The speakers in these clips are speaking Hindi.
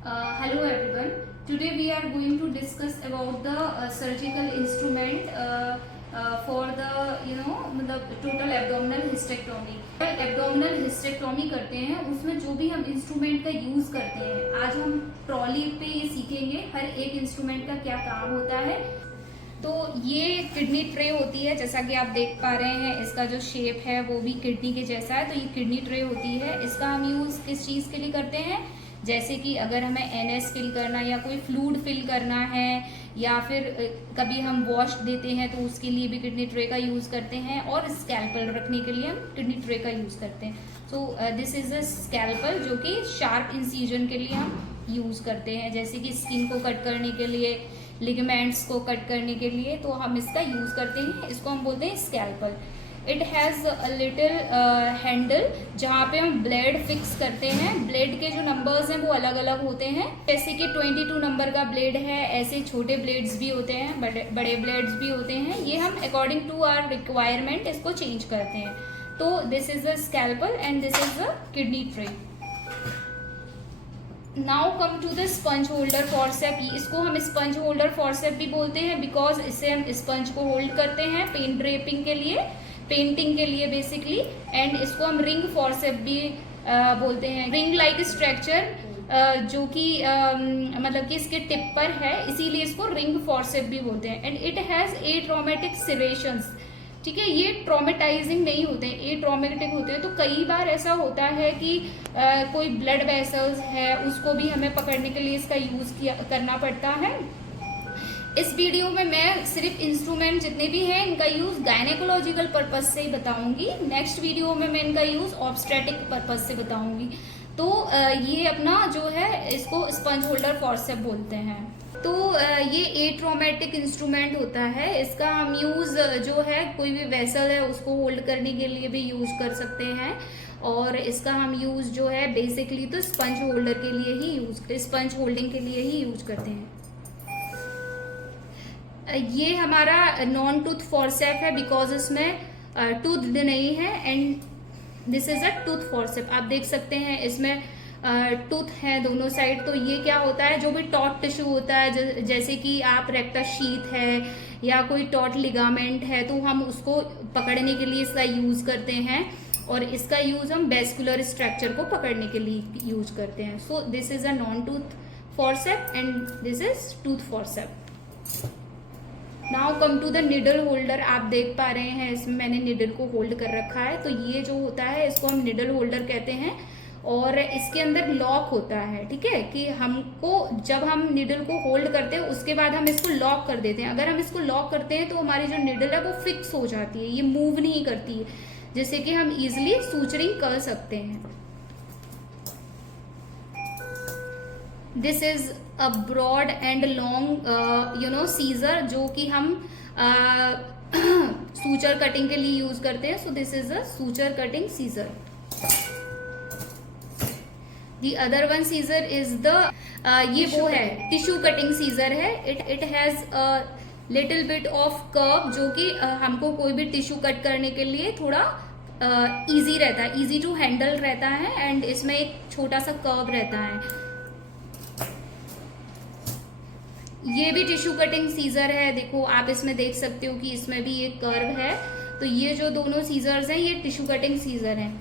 Hello everyone. Today we are going to discuss about the surgical instrument for the मतलब total abdominal hysterectomy. Abdominal hysterectomy करते हैं उसमें जो भी हम इंस्ट्रूमेंट का यूज करते हैं, आज हम ट्रॉली पे ये सीखेंगे हर एक इंस्ट्रूमेंट का क्या काम होता है। तो ये किडनी ट्रे होती है, जैसा कि आप देख पा रहे हैं इसका जो शेप है वो भी किडनी के जैसा है। तो ये किडनी ट्रे होती है, इसका हम यूज किस चीज के लिए करते हैं, जैसे कि अगर हमें एनएस फिल करना या कोई फ्लूइड फिल करना है या फिर कभी हम वॉश देते हैं तो उसके लिए भी किडनी ट्रे का यूज करते हैं, और स्कैल्पल रखने के लिए हम किडनी ट्रे का यूज करते हैं। So this is a scalpel जो कि शार्प इंसीजन के लिए हम यूज करते हैं, जैसे कि स्किन को कट करने के लिए, लिगामेंट्स को कट करने के लिए, तो हम इसका यूज करते हैं। इसको हम बोलते हैं scalpel. It has a little handle जहाँ पे हम ब्लेड फिक्स करते हैं। ब्लेड के जो नंबर्स हैं वो अलग अलग होते हैं, जैसे कि 22 नंबर का ब्लेड है, ऐसे छोटे ब्लेड्स भी होते हैं, बड़े ब्लेड्स भी होते हैं। ये हम अकॉर्डिंग टू आवर रिक्वायरमेंट इसको चेंज करते हैं। तो this is a scalpel and this is a kidney tray. Now come to the sponge holder forcep. इसको हम स्पंज होल्डर फॉरसेप भी बोलते हैं बिकॉज इससे हम स्पंज को होल्ड करते हैं पेंट ड्रेपिंग के लिए, पेंटिंग के लिए बेसिकली। एंड इसको हम रिंग फॉरसेप भी बोलते हैं। रिंग लाइक स्ट्रक्चर जो कि मतलब कि इसके टिप पर है, इसीलिए इसको रिंग फॉरसेप भी बोलते हैं। And it has a traumatic serrations. ठीक है, ये ट्रॉमेटाइजिंग नहीं होते हैं, ये ट्रॉमेटिक होते हैं। तो कई बार ऐसा होता है कि कोई ब्लड वेसल्स है उसको भी हमें पकड़ने के लिए इसका यूज करना पड़ता है। इस वीडियो में मैं सिर्फ इंस्ट्रूमेंट जितने भी हैं इनका यूज गायनेकोलॉजिकल पर्पज से ही बताऊंगी। नेक्स्ट वीडियो में मैं इनका यूज ऑब्स्टेटिक पर्पज से बताऊंगी। तो ये अपना जो है इसको स्पंज होल्डर फॉरसेप बोलते हैं। तो ये एट्रोमेटिक इंस्ट्रूमेंट होता है। इसका हम यूज जो है कोई भी वेसल है उसको होल्ड करने के लिए भी यूज कर सकते हैं, और इसका हम यूज जो है बेसिकली तो स्पंज होल्डर के लिए ही स्पंज होल्डिंग के लिए ही यूज करते हैं। ये हमारा नॉन टूथ फॉरसेप है बिकॉज इसमें टूथ नहीं है। And this is a tooth forcep. आप देख सकते हैं इसमें टूथ है दोनों साइड। तो ये क्या होता है, जो भी टॉट टिश्यू होता है, जैसे कि आप रेक्टस शीथ है या कोई टॉट लिगामेंट है, तो हम उसको पकड़ने के लिए इसका यूज करते हैं, और इसका यूज हम वेस्कुलर स्ट्रक्चर को पकड़ने के लिए यूज करते हैं। So this is a non tooth forcep and this is tooth forcep. Now come to the needle holder. आप देख पा रहे हैं इसमें मैंने निडल को होल्ड कर रखा है। तो ये जो होता है इसको हम निडल होल्डर कहते हैं, और इसके अंदर लॉक होता है। ठीक है, कि हमको जब हम निडल को होल्ड करते हैं उसके बाद हम इसको लॉक कर देते हैं। अगर हम इसको लॉक करते हैं तो हमारी जो निडल है वो फिक्स हो जाती है, ये मूव नहीं करती है, जिससे कि हम इजिली सूचरिंग कर सकते हैं। This is a broad and long scissor जो कि हम सूचर कटिंग के लिए यूज करते हैं। So this is a suture cutting scissor. The other one scissor is the ये वो है टिश्यू कटिंग सीजर है। It has a little bit of curve जो कि हमको कोई भी टिश्यू कट करने के लिए थोड़ा इजी रहता है, इजी टू हैंडल रहता है, एंड इसमें एक छोटा सा कर्व रहता है। ये भी टिश्यू कटिंग सीजर है। देखो आप इसमें देख सकते हो कि इसमें भी एक कर्व है। तो ये जो दोनों सीजर्स हैं ये टिश्यू कटिंग सीजर हैं।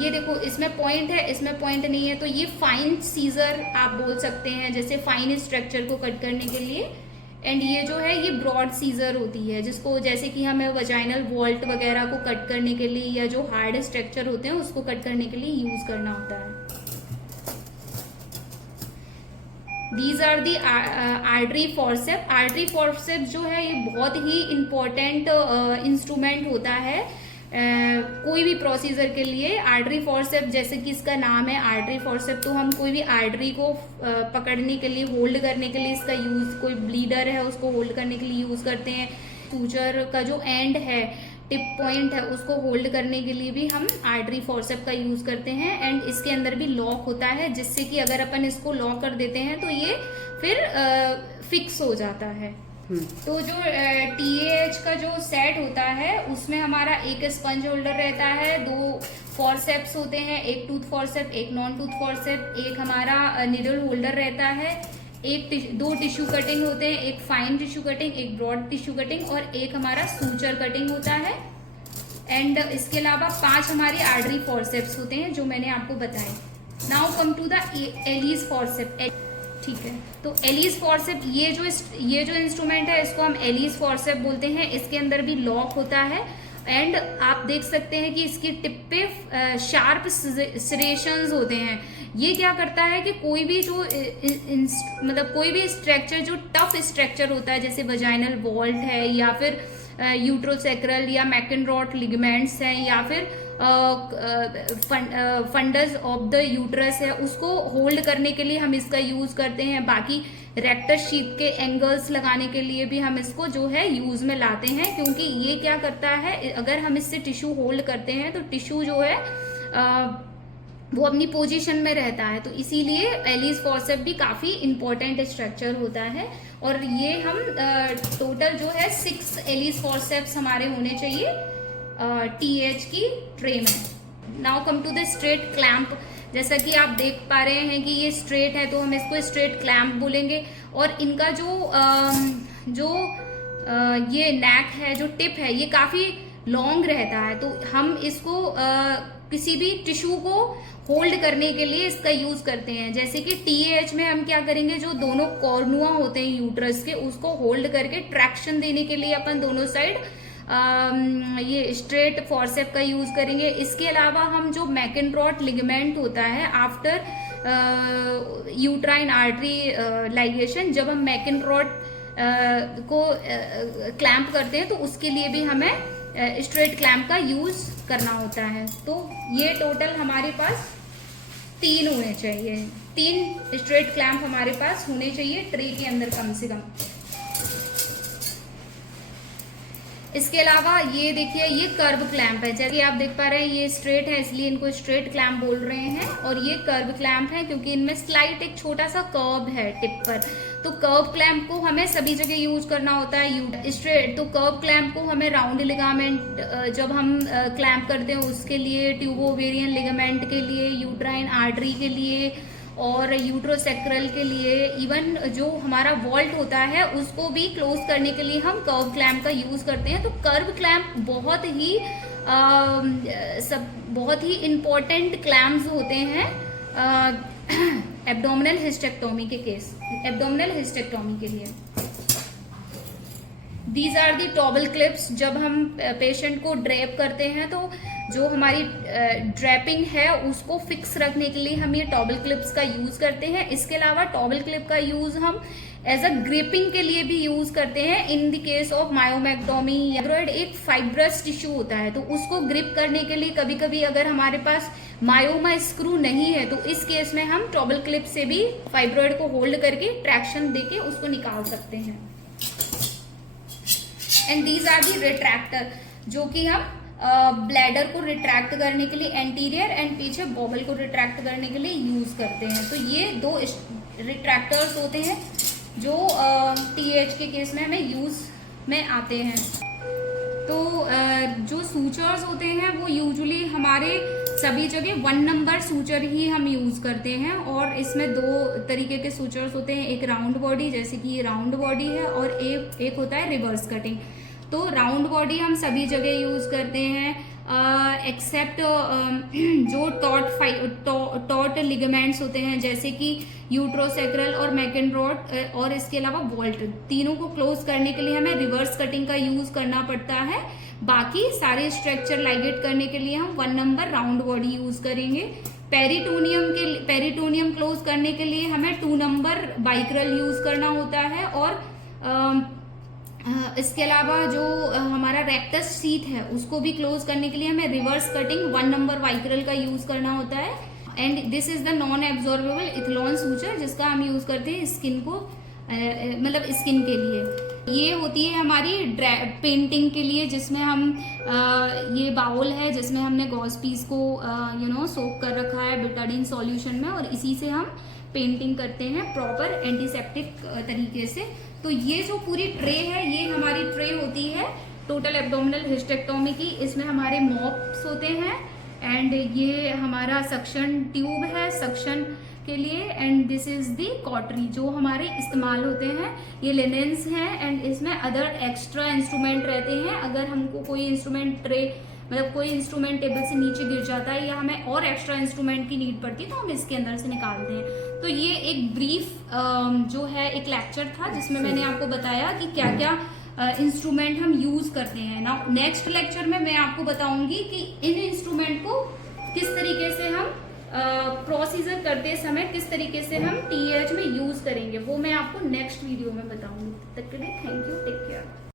ये देखो इसमें पॉइंट है, इसमें पॉइंट नहीं है, तो ये फाइन सीजर आप बोल सकते हैं, जैसे फाइन स्ट्रक्चर को कट करने के लिए। एंड ये जो है ये ब्रॉड सीजर होती है, जिसको जैसे कि हमें वजाइनल वॉल्ट वगैरह को कट करने के लिए या जो हार्ड स्ट्रक्चर होते हैं उसको कट करने के लिए यूज करना होता है। These are the artery forcep. Artery forcep जो है ये बहुत ही इंपॉर्टेंट इंस्ट्रूमेंट होता है कोई भी प्रोसीजर के लिए। आर्टरी फॉरसेप जैसे कि इसका नाम है आर्टरी फॉरसेप, तो हम कोई भी आर्टरी को पकड़ने के लिए, होल्ड करने के लिए इसका यूज, कोई ब्लीडर है उसको होल्ड करने के लिए यूज करते हैं। सूचर का जो एंड है, टिप पॉइंट है, उसको होल्ड करने के लिए भी हम आर्टरी फॉरसेप का यूज करते हैं। एंड इसके अंदर भी लॉक होता है, जिससे कि अगर अपन इसको लॉक कर देते हैं तो ये फिर फिक्स हो जाता है। तो जो TAH का जो सेट होता है उसमें हमारा एक स्पंज होल्डर रहता है, 2 फॉरसेप्स होते हैं, एक टूथ फॉरसेप, एक नॉन टूथ फॉरसेप, एक हमारा निडल होल्डर रहता है, दो टिश्यू कटिंग होते हैं, एक फाइन टिश्यू कटिंग, एक ब्रॉड टिश्यू कटिंग और एक हमारा सूचर कटिंग होता है। एंड इसके अलावा 5 हमारे आर्टरी फॉरसेप्स होते हैं जो मैंने आपको बताए। Now come to the Allis forcep. ठीक है, तो एलिस फॉरसेप ये जो इंस्ट्रूमेंट है इसको हम एलिस फॉरसेप बोलते हैं। इसके अंदर भी लॉक होता है एंड आप देख सकते हैं कि इसकी टिप पे शार्प सेरेशंस होते हैं। ये क्या करता है कि कोई भी जो मतलब कोई भी स्ट्रक्चर जो टफ स्ट्रक्चर होता है जैसे वजाइनल वॉल्ट है या फिर यूट्रोसैक्रल या मैकेनरॉट लिगामेंट्स हैं या फिर फंडस ऑफ द यूट्रस है, उसको होल्ड करने के लिए हम इसका यूज करते हैं। बाकी रेक्टस शीथ के एंगल्स लगाने के लिए भी हम इसको जो है यूज में लाते हैं, क्योंकि ये क्या करता है, अगर हम इससे टिश्यू होल्ड करते हैं तो टिश्यू जो है वो अपनी पोजीशन में रहता है। तो इसीलिए एलिस फॉरसेप भी काफी इंपॉर्टेंट स्ट्रक्चर होता है। और ये हम टोटल जो है 6 एलिस फॉरसेप्स हमारे होने चाहिए TH की ट्रे में। Now come to the straight clamp. जैसा कि आप देख पा रहे हैं कि ये स्ट्रेट है तो हम इसको स्ट्रेट क्लैंप बोलेंगे। और इनका जो ये नेक है, जो टिप है, ये काफी लॉन्ग रहता है, तो हम इसको किसी भी टिश्यू को होल्ड करने के लिए इसका यूज करते हैं। जैसे कि TH में हम क्या करेंगे, जो दोनों कॉर्नुआ होते हैं यूट्रस के उसको होल्ड करके ट्रैक्शन देने के लिए अपन दोनों साइड ये स्ट्रेट फॉरसेप का यूज करेंगे। इसके अलावा हम जो मैकेनरॉट लिगामेंट होता है आफ्टर यूट्राइन आर्टरी लाइगेशन, जब हम मैकेनरॉट को क्लैंप करते हैं तो उसके लिए भी हमें स्ट्रेट क्लैंप का यूज करना होता है। तो ये टोटल हमारे पास 3 होने चाहिए, 3 स्ट्रेट क्लैंप हमारे पास होने चाहिए ट्रे के अंदर कम से कम। इसके अलावा ये देखिए, ये कर्व क्लैंप है। जैसे आप देख पा रहे हैं ये स्ट्रेट है इसलिए इनको स्ट्रेट क्लैंप बोल रहे हैं, और ये कर्व क्लैंप है क्योंकि इनमें स्लाइट एक छोटा सा कर्व है टिप पर। तो कर्व क्लैंप को हमें सभी जगह यूज करना होता है स्ट्रेट। तो कर्व क्लैंप को हमें राउंड लिगामेंट जब हम क्लैंप करते हैं उसके लिए, ट्यूबोवेरियन लिगामेंट के लिए, यूट्राइन आर्टरी के लिए और यूट्रोसैक्रल के लिए, इवन जो हमारा वॉल्ट होता है उसको भी क्लोज करने के लिए हम कर्व क्लैंप का यूज करते हैं। तो कर्व क्लैंप बहुत ही इंपॉर्टेंट क्लैम्प्स होते हैं एब्डोमिनल हिस्टेक्टोमी के केस, एब्डोमिनल हिस्टेक्टोमी के लिए। These are the towel clips. जब हम पेशेंट को ड्रेप करते हैं तो जो हमारी ड्रैपिंग है उसको फिक्स रखने के लिए हम ये टॉबल क्लिप्स का यूज करते हैं। इसके अलावा टॉबल क्लिप का यूज हम एज अ ग्रिपिंग के लिए भी यूज करते हैं in the case of myomectomy. Fibroid एक फाइब्रस टिश्यू होता है, तो उसको ग्रिप करने के लिए कभी कभी अगर हमारे पास मायोमा स्क्रू नहीं है तो इस केस में हम टॉबल क्लिप से भी फाइब्रॉइड को होल्ड करके ट्रैक्शन देके उसको निकाल सकते हैं। And these are the retractor, जो कि हम ब्लैडर को रिट्रैक्ट करने के लिए एंटीरियर एंड पीछे बॉबल को रिट्रैक्ट करने के लिए यूज करते हैं। तो ये 2 रिट्रैक्टर्स होते हैं जो TH के केस में हमें यूज में आते हैं। तो जो सूचर्स होते हैं वो यूजुअली हमारे सभी जगह 1 नंबर सूचर ही हम यूज करते हैं, और इसमें 2 तरीके के सूचर्स होते हैं, एक राउंड बॉडी जैसे कि ये राउंड बॉडी है और एक होता है रिवर्स कटिंग। तो राउंड बॉडी हम सभी जगह यूज करते हैं एक्सेप्ट जो टॉट लिगामेंट्स होते हैं जैसे कि यूट्रोसैक्रल और मैकेनरॉट और इसके अलावा वॉल्ट, तीनों को क्लोज करने के लिए हमें रिवर्स कटिंग का यूज करना पड़ता है। बाकी सारे स्ट्रक्चर लाइगेट करने के लिए हम 1 नंबर राउंड बॉडी यूज करेंगे। पेरिटोनियम क्लोज करने के लिए हमें 2 नंबर बाइक्रल यूज करना होता है, और इसके अलावा जो हमारा रेक्टस शीथ है उसको भी क्लोज करने के लिए हमें रिवर्स कटिंग 1 नंबर वाइक्रल का यूज करना होता है। And this is the non absorbable Ethilon suture जिसका हम यूज करते हैं स्किन को मतलब स्किन के लिए। ये होती है हमारी पेंटिंग के लिए, जिसमें हम ये बाउल है जिसमें हमने गॉस पीस को सोक कर रखा है बेटाडीन सॉल्यूशन में, और इसी से हम पेंटिंग करते हैं प्रॉपर एंटीसेप्टिक तरीके से। तो ये जो पूरी ट्रे है ये हमारी ट्रे होती है टोटल एब्डोमिनल हिस्टेक्टोमी की। इसमें हमारे मॉप्स होते हैं एंड ये हमारा सक्शन ट्यूब है सक्शन के लिए, and this is the cautery जो हमारे इस्तेमाल होते हैं। ये लिनेंस हैं एंड इसमें अदर एक्स्ट्रा इंस्ट्रूमेंट रहते हैं। अगर हमको कोई इंस्ट्रूमेंट ट्रे मतलब कोई इंस्ट्रूमेंट टेबल से नीचे गिर जाता है या हमें और एक्स्ट्रा इंस्ट्रूमेंट की नीड पड़ती है तो हम इसके अंदर से निकालते हैं। तो ये एक ब्रीफ जो है एक लेक्चर था जिसमें मैंने आपको बताया कि क्या क्या इंस्ट्रूमेंट हम यूज करते हैं ना। नेक्स्ट लेक्चर में मैं आपको बताऊंगी कि इन इंस्ट्रूमेंट को किस तरीके से हम प्रोसीजर करते समय किस तरीके से हम TH में यूज करेंगे, वो मैं आपको नेक्स्ट वीडियो में बताऊंगी। तब तक के लिए थैंक यू, टेक केयर।